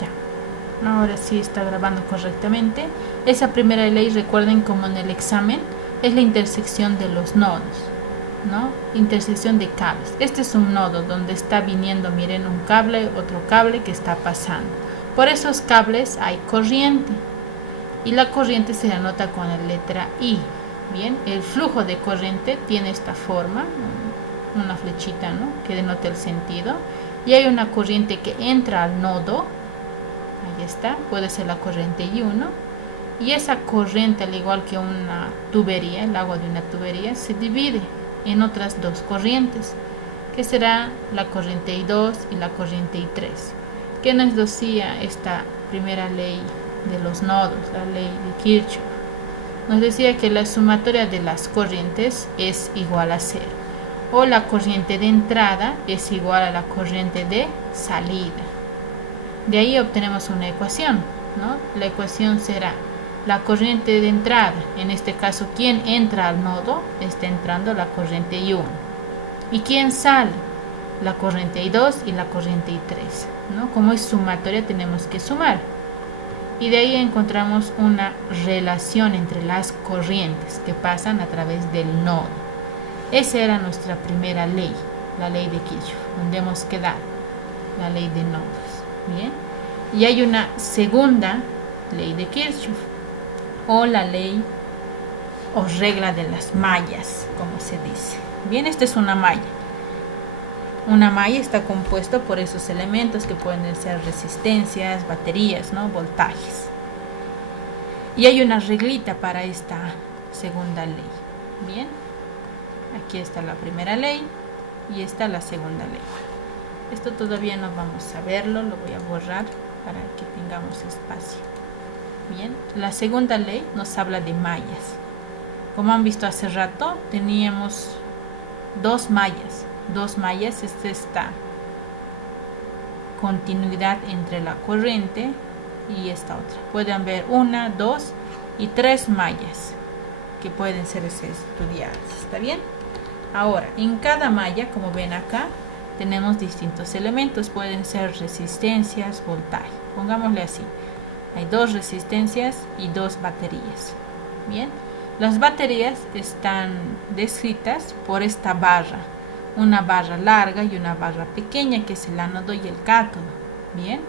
Ya, ahora sí está grabando correctamente. Esa primera ley, recuerden como en el examen, es la intersección de los nodos, ¿no? Intersección de cables. Este es un nodo donde está viniendo, miren, un cable, otro cable que está pasando. Por esos cables hay corriente y la corriente se anota con la letra I. Bien, el flujo de corriente tiene esta forma, una flechita, ¿no?, que denota el sentido, y hay una corriente que entra al nodo. Ahí está, puede ser la corriente I1, y esa corriente, al igual que una tubería, el agua de una tubería, se divide en otras dos corrientes, que será la corriente I2 y la corriente I3. ¿Qué nos decía esta primera ley de los nodos, la ley de Kirchhoff? Nos decía que la sumatoria de las corrientes es igual a 0, o la corriente de entrada es igual a la corriente de salida. De ahí obtenemos una ecuación, ¿no? La ecuación será la corriente de entrada, en este caso quien entra al nodo, está entrando la corriente I1, y quien sale, la corriente I2 y la corriente I3, ¿no? Como es sumatoria, tenemos que sumar, y de ahí encontramos una relación entre las corrientes que pasan a través del nodo. Esa era nuestra primera ley, la ley de Kirchhoff, donde hemos quedado, la ley de nodos. Bien, y hay una segunda ley de Kirchhoff, o la ley o regla de las mallas, como se dice. Bien, esta es una malla. Una malla está compuesta por esos elementos que pueden ser resistencias, baterías, ¿no?, voltajes. Y hay una reglita para esta segunda ley. Bien, aquí está la primera ley y esta la segunda ley. Esto todavía no vamos a verlo, lo voy a borrar para que tengamos espacio. Bien, la segunda ley nos habla de mallas. Como han visto hace rato, teníamos dos mallas, es esta continuidad entre la corriente y esta otra. Pueden ver 1, 2 y 3 mallas que pueden ser estudiadas. ¿Está bien? Ahora, en cada malla, como ven acá, tenemos distintos elementos. Pueden ser resistencias, voltaje. Pongámosle así. Hay 2 resistencias y 2 baterías. Bien, las baterías están descritas por esta barra. Una barra larga y una barra pequeña, que es el ánodo y el cátodo. Bien,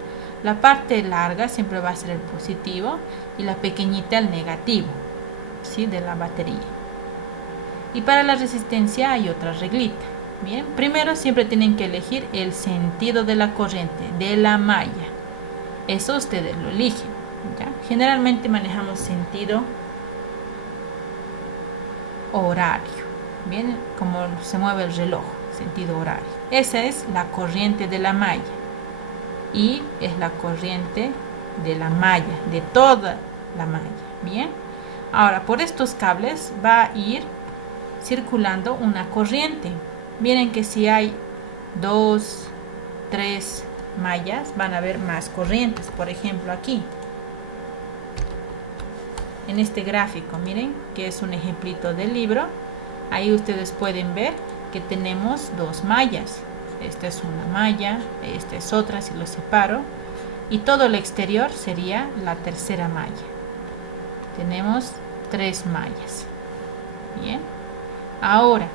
la parte larga siempre va a ser el positivo y la pequeñita el negativo, ¿sí?, de la batería. Y para la resistencia hay otra reglita. Bien, primero siempre tienen que elegir el sentido de la corriente, de la malla. Eso ustedes lo eligen, ¿ya? Generalmente manejamos sentido horario. Bien, como se mueve el reloj, sentido horario. Esa es la corriente de la malla. Y es la corriente de la malla, de toda la malla. Bien, ahora por estos cables va a ir circulando una corriente. Miren que si hay 2, 3 mallas, van a haber más corrientes. Por ejemplo, aquí en este gráfico, miren que es un ejemplito del libro. Ahí ustedes pueden ver que tenemos 2 mallas. Esta es una malla, esta es otra si lo separo, y todo el exterior sería la tercera malla. Tenemos 3 mallas. Bien, ahora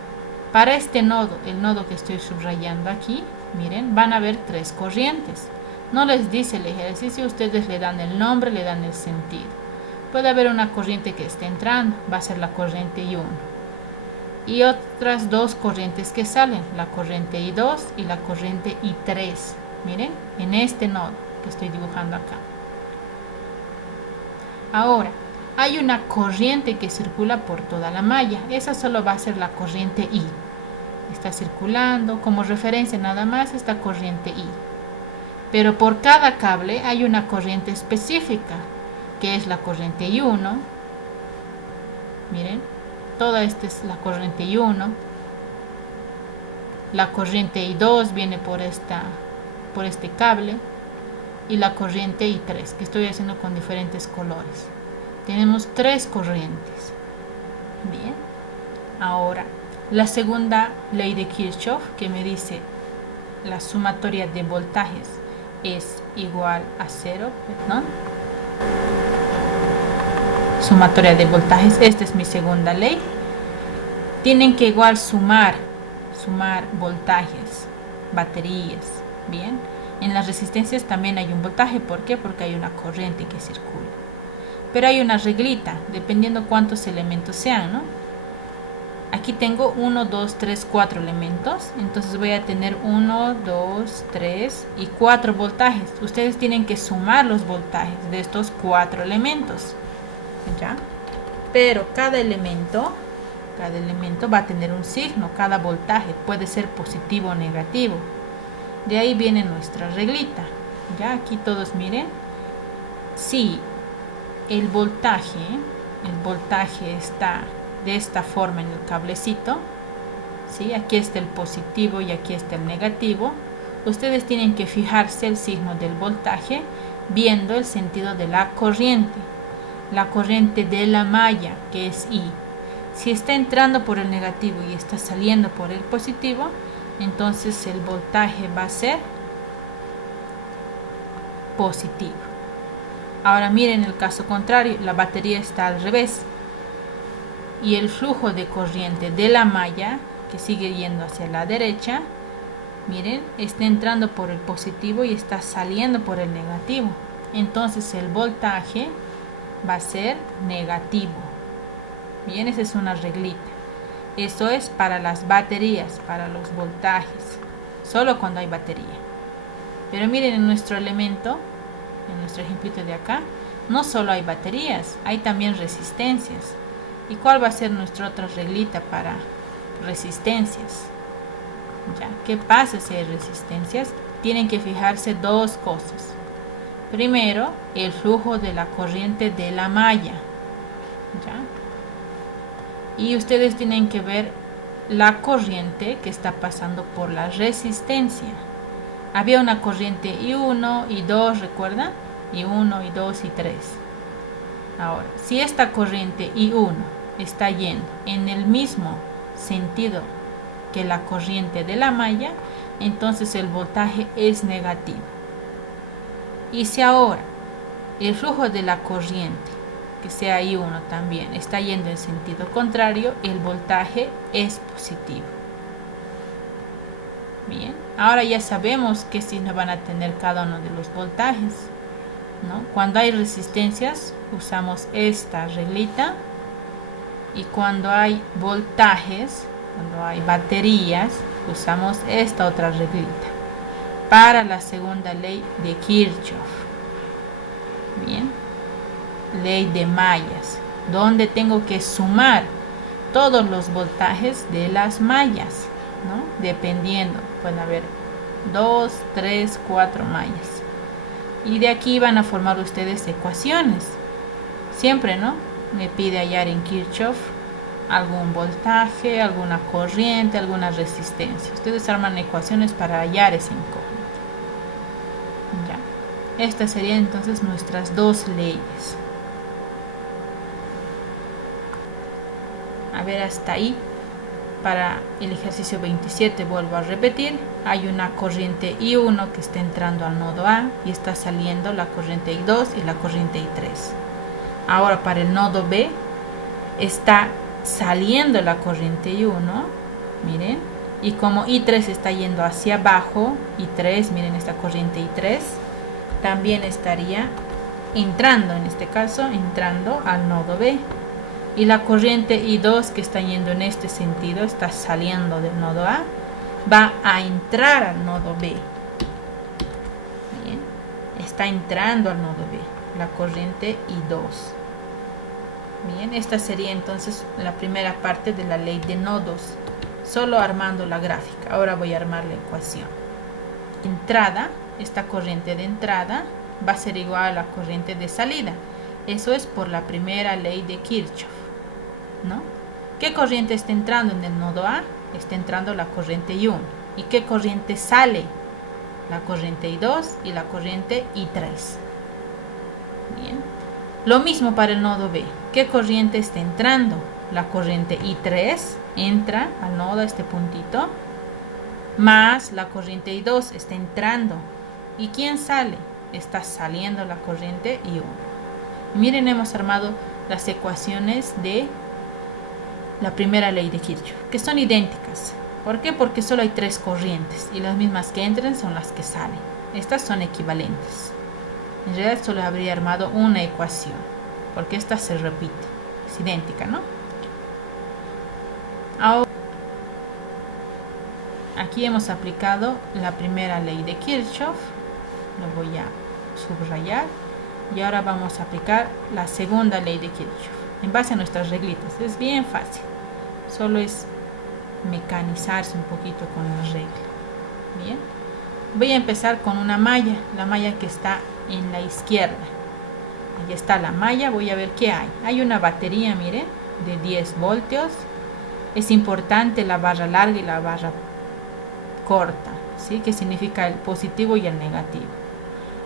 para este nodo, el nodo que estoy subrayando aquí, miren, van a haber 3 corrientes. No les dice el ejercicio, ustedes le dan el nombre, le dan el sentido. Puede haber una corriente que esté entrando, va a ser la corriente I1. Y otras 2 corrientes que salen, la corriente I2 y la corriente I3. Miren, en este nodo que estoy dibujando acá. Ahora, hay una corriente que circula por toda la malla. Esa solo va a ser la corriente I. Está circulando, como referencia nada más, esta corriente I. Pero por cada cable hay una corriente específica, que es la corriente I1. Miren, toda esta es la corriente I1. La corriente I2 viene por este cable. Y la corriente I3, que estoy haciendo con diferentes colores. Tenemos 3 corrientes. Bien, ahora la segunda ley de Kirchhoff, que me dice la sumatoria de voltajes es igual a 0, perdón. Sumatoria de voltajes, esta es mi segunda ley. Tienen que igual sumar voltajes, baterías, bien. En las resistencias también hay un voltaje, ¿por qué? Porque hay una corriente que circula. Pero hay una reglita, dependiendo cuántos elementos sean, ¿no? Aquí tengo 1, 2, 3, 4 elementos, entonces voy a tener 1, 2, 3 y 4 voltajes. Ustedes tienen que sumar los voltajes de estos 4 elementos, ¿ya? Pero cada elemento va a tener un signo, cada voltaje puede ser positivo o negativo. De ahí viene nuestra reglita. Ya aquí todos miren, si el voltaje está de esta forma en el cablecito, ¿sí? Aquí está el positivo y aquí está el negativo. Ustedes tienen que fijarse el signo del voltaje viendo el sentido de la corriente de la malla, que es I. Si está entrando por el negativo y está saliendo por el positivo, entonces el voltaje va a ser positivo. Ahora miren el caso contrario, la batería está al revés y el flujo de corriente de la malla, que sigue yendo hacia la derecha, miren, está entrando por el positivo y está saliendo por el negativo. Entonces el voltaje va a ser negativo. Bien, esa es una reglita. Eso es para las baterías, para los voltajes, solo cuando hay batería. Pero miren, en nuestro elemento, en nuestro ejemplito de acá, no solo hay baterías, hay también resistencias. ¿Y cuál va a ser nuestra otra reglita para resistencias? ¿Ya? ¿Qué pasa si hay resistencias? Tienen que fijarse dos cosas. Primero, el flujo de la corriente de la malla, ¿ya? Y ustedes tienen que ver la corriente que está pasando por la resistencia. Había una corriente I1, I2, ¿recuerdan? I1, I2 y 3. Ahora, si esta corriente I1 está yendo en el mismo sentido que la corriente de la malla, entonces el voltaje es negativo. Y si ahora el flujo de la corriente, que sea I1 también, está yendo en sentido contrario, el voltaje es positivo. Bien, ahora ya sabemos qué signo van a tener cada uno de los voltajes, ¿no? Cuando hay resistencias usamos esta reglita, y cuando hay voltajes, cuando hay baterías, usamos esta otra reglita para la segunda ley de Kirchhoff. Bien, ley de mallas, donde tengo que sumar todos los voltajes de las mallas, ¿no? Dependiendo, pueden haber 2, 3, 4 mallas. Y de aquí van a formar ustedes ecuaciones. Siempre, ¿no? Me pide hallar en Kirchhoff algún voltaje, alguna corriente, alguna resistencia. Ustedes arman ecuaciones para hallar esa incógnita. Ya. Estas serían entonces nuestras dos leyes. A ver, hasta ahí. Para el ejercicio 27 vuelvo a repetir, hay una corriente I1 que está entrando al nodo A y está saliendo la corriente I2 y la corriente I3. Ahora para el nodo B está saliendo la corriente I1, miren, y como I3 está yendo hacia abajo, I3, miren esta corriente I3, también estaría entrando, en este caso, entrando al nodo B. Y la corriente I2 que está yendo en este sentido, está saliendo del nodo A, va a entrar al nodo B. Bien, está entrando al nodo B, la corriente I2. Bien, esta sería entonces la primera parte de la ley de nodos, solo armando la gráfica. Ahora voy a armar la ecuación. Entrada, esta corriente de entrada va a ser igual a la corriente de salida. Eso es por la primera ley de Kirchhoff, ¿no? ¿Qué corriente está entrando en el nodo A? Está entrando la corriente I1. ¿Y qué corriente sale? La corriente I2 y la corriente I3. Bien. Lo mismo para el nodo B. ¿Qué corriente está entrando? La corriente I3 entra al nodo, a este puntito, más la corriente I2 está entrando. ¿Y quién sale? Está saliendo la corriente I1. Miren, hemos armado las ecuaciones de la primera ley de Kirchhoff, que son idénticas. ¿Por qué? Porque solo hay 3 corrientes y las mismas que entran son las que salen. Estas son equivalentes. En realidad solo habría armado una ecuación, porque esta se repite, es idéntica, ¿no? Ahora, aquí hemos aplicado la primera ley de Kirchhoff, lo voy a subrayar, y ahora vamos a aplicar la segunda ley de Kirchhoff, en base a nuestras reglitas. Es bien fácil, solo es mecanizarse un poquito con la regla. Bien, voy a empezar con una malla, la malla que está en la izquierda. Ahí está la malla, voy a ver qué hay. Hay una batería, miren, de 10 voltios. Es importante la barra larga y la barra corta, ¿sí? Que significa el positivo y el negativo.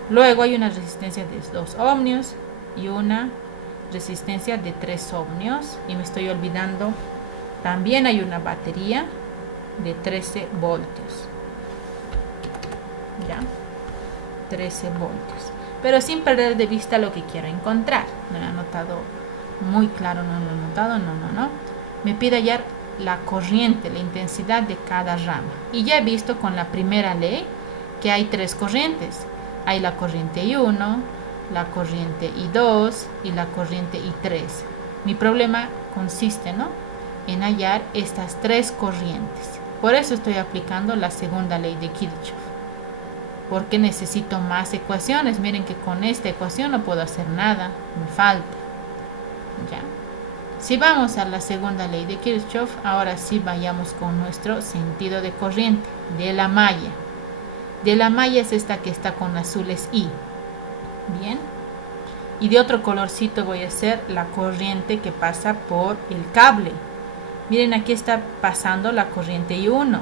Luego hay una resistencia de 2 ohmios y una resistencia de 3 ohmios. Y me estoy olvidando, también hay una batería de 13 voltios. ¿Ya? 13 voltios. Pero sin perder de vista lo que quiero encontrar. No he anotado muy claro, no lo he anotado, no. Me pide hallar la corriente, la intensidad de cada rama. Y ya he visto con la primera ley que hay 3 corrientes. Hay la corriente I1, la corriente I2 y la corriente I3. Mi problema consiste, ¿no?, en hallar estas 3 corrientes. Por eso estoy aplicando la segunda ley de Kirchhoff, porque necesito más ecuaciones. Miren que con esta ecuación no puedo hacer nada, me falta. ¿Ya? Si vamos a la segunda ley de Kirchhoff, ahora sí vayamos con nuestro sentido de corriente de la malla. De la malla es esta que está con azules I. Bien. Y de otro colorcito voy a hacer la corriente que pasa por el cable. Miren, aquí está pasando la corriente I1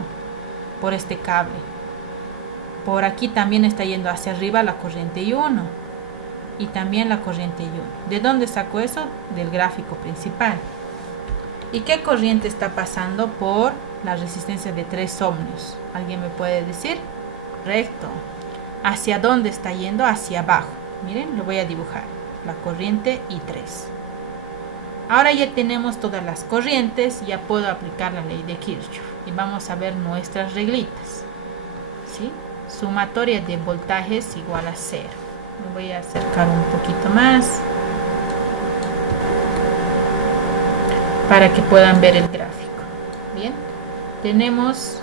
por este cable. Por aquí también está yendo hacia arriba la corriente I1 y también la corriente I1. ¿De dónde saco eso? Del gráfico principal. ¿Y qué corriente está pasando por la resistencia de 3 ohmios? ¿Alguien me puede decir? Recto. ¿Hacia dónde está yendo? Hacia abajo. Miren, lo voy a dibujar. La corriente I3. Ahora ya tenemos todas las corrientes, ya puedo aplicar la ley de Kirchhoff. Y vamos a ver nuestras reglitas. ¿Sí? Sumatoria de voltajes igual a 0. Me voy a acercar un poquito más para que puedan ver el gráfico. Bien, tenemos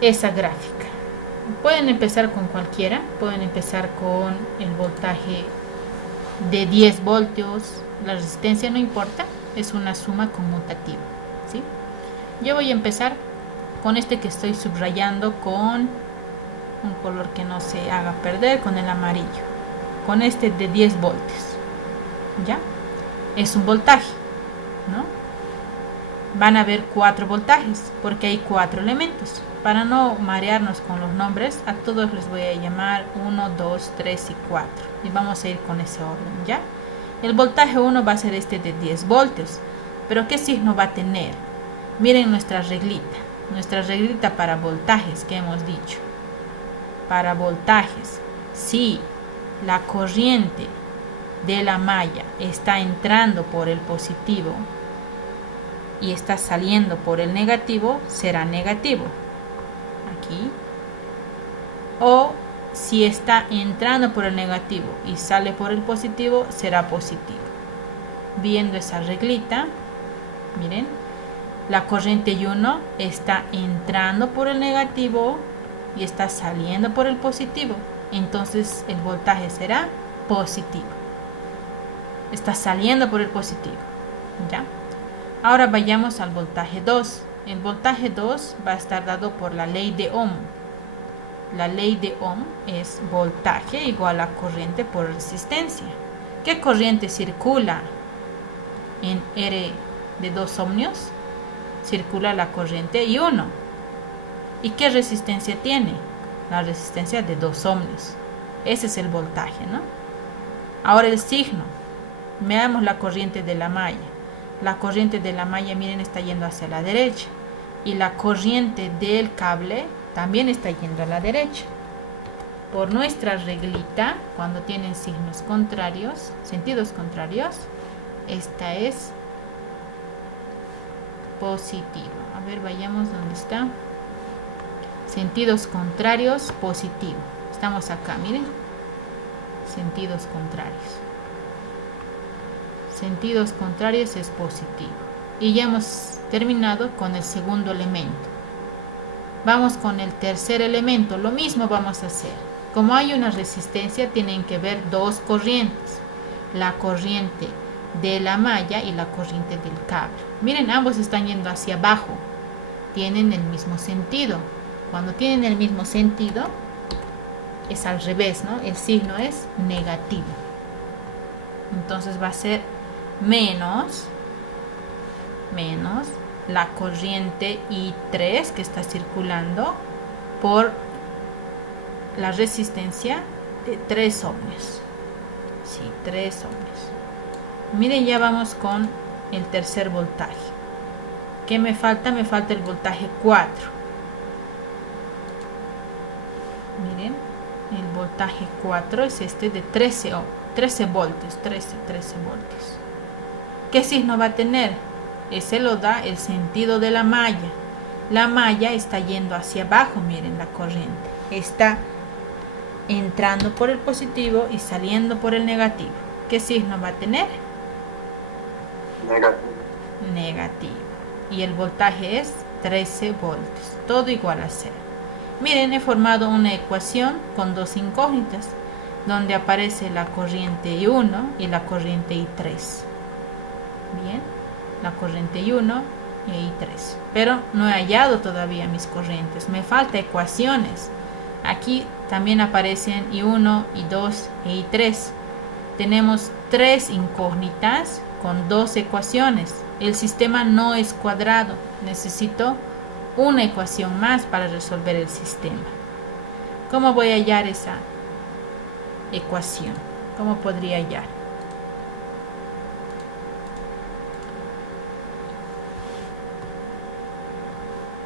esa gráfica. Pueden empezar con cualquiera, pueden empezar con el voltaje de 10 voltios, la resistencia no importa, es una suma conmutativa, ¿sí? Yo voy a empezar con este que estoy subrayando con un color que no se haga perder, con el amarillo, con este de 10 voltios. ¿Ya? Es un voltaje, ¿no? Van a haber 4 voltajes porque hay 4 elementos. Para no marearnos con los nombres, a todos les voy a llamar 1, 2, 3 y 4 y vamos a ir con ese orden. ¿Ya? El voltaje 1 va a ser este de 10 voltios, pero ¿qué signo va a tener? Miren nuestra reglita para voltajes que hemos dicho. Para voltajes, si la corriente de la malla está entrando por el positivo y está saliendo por el negativo, será negativo. Aquí. O si está entrando por el negativo y sale por el positivo, será positivo. Viendo esa reglita, miren, la corriente I1 está entrando por el negativo y está saliendo por el positivo. Entonces el voltaje será positivo. Está saliendo por el positivo. ¿Ya? Ahora vayamos al voltaje 2. El voltaje 2 va a estar dado por la ley de Ohm. La ley de Ohm es voltaje igual a corriente por resistencia. ¿Qué corriente circula en R de 2 ohmios? Circula la corriente I1. ¿Y qué resistencia tiene? La resistencia de 2 ohmios. Ese es el voltaje, ¿no? Ahora el signo. Veamos la corriente de la malla. La corriente de la malla, miren, está yendo hacia la derecha. Y la corriente del cable también está yendo a la derecha. Por nuestra reglita, cuando tienen signos contrarios, sentidos contrarios, esta es positivo. A ver, vayamos donde está. Sentidos contrarios, positivo. Estamos acá, miren. Sentidos contrarios. Sentidos contrarios es positivo. Y ya hemos terminado con el segundo elemento. Vamos con el tercer elemento. Lo mismo vamos a hacer. Como hay una resistencia, tienen que ver dos corrientes. La corriente de la malla y la corriente del cable. Miren, ambos están yendo hacia abajo. Tienen el mismo sentido. Cuando tienen el mismo sentido, es al revés, ¿no? El signo es negativo. Entonces va a ser menos la corriente I3 que está circulando por la resistencia de 3 ohmios. Sí, 3 ohmios. Miren, ya vamos con el tercer voltaje. ¿Qué me falta? Me falta el voltaje 4. Miren, el voltaje 4 es este de 13 voltios. 13 voltios. ¿Qué signo va a tener? Ese lo da el sentido de la malla. La malla está yendo hacia abajo, miren la corriente. Está entrando por el positivo y saliendo por el negativo. ¿Qué signo va a tener? Negativo. Y el voltaje es 13 voltios. Todo igual a 0. Miren, he formado una ecuación con dos incógnitas, donde aparece la corriente I1 y la corriente I3. Bien, la corriente I1 y I3. Pero no he hallado todavía mis corrientes. Me falta ecuaciones. Aquí también aparecen I1, I2 e I3. Tenemos 3 incógnitas con 2 ecuaciones. El sistema no es cuadrado. Necesito una ecuación más para resolver el sistema. ¿Cómo voy a hallar esa ecuación? ¿Cómo podría hallar?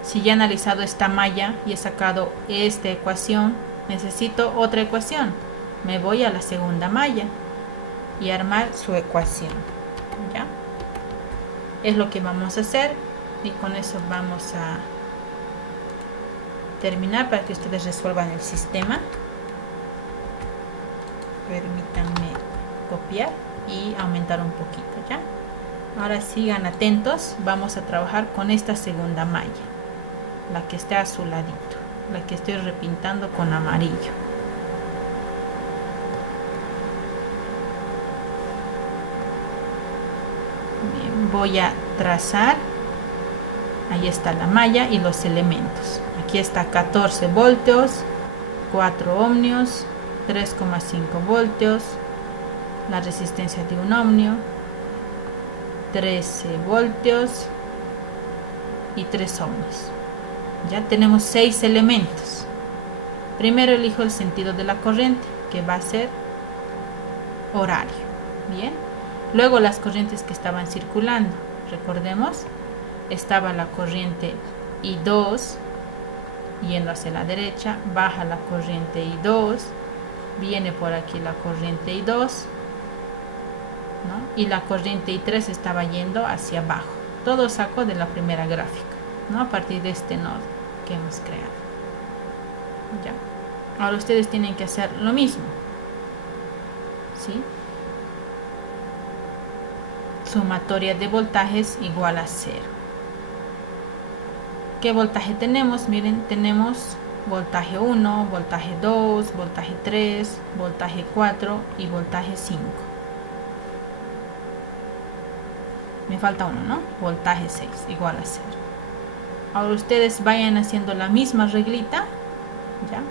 Si ya he analizado esta malla y he sacado esta ecuación, necesito otra ecuación. Me voy a la segunda malla y armar su ecuación. ¿Ya? Es lo que vamos a hacer y con eso vamos a terminar para que ustedes resuelvan el sistema. Permítanme copiar y aumentar un poquito, ¿ya? Ahora sigan atentos, vamos a trabajar con esta segunda malla, la que está azuladito, la que estoy repintando con amarillo. Bien, voy a trazar. Ahí está la malla y los elementos. Aquí está 14 voltios, 4 ohmios, 3,5 voltios, la resistencia de 1 ohmio, 13 voltios y 3 ohmios. Ya tenemos 6 elementos. Primero elijo el sentido de la corriente, que va a ser horario. Bien. Luego las corrientes que estaban circulando. Recordemos, estaba la corriente I2 yendo hacia la derecha, baja la corriente I2, viene por aquí la corriente I2, ¿no? Y la corriente I3 estaba yendo hacia abajo. Todo saco de la primera gráfica, ¿no? A partir de este nodo que hemos creado. Ya. Ahora ustedes tienen que hacer lo mismo, ¿sí? Sumatoria de voltajes igual a 0. ¿Qué voltaje tenemos? Miren, tenemos voltaje 1, voltaje 2, voltaje 3, voltaje 4 y voltaje 5. Me falta uno, ¿no? Voltaje 6 igual a 0. Ahora ustedes vayan haciendo la misma reglita, ¿ya?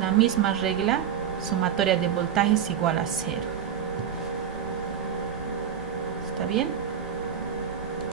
La misma regla, sumatoria de voltajes igual a 0. ¿Está bien?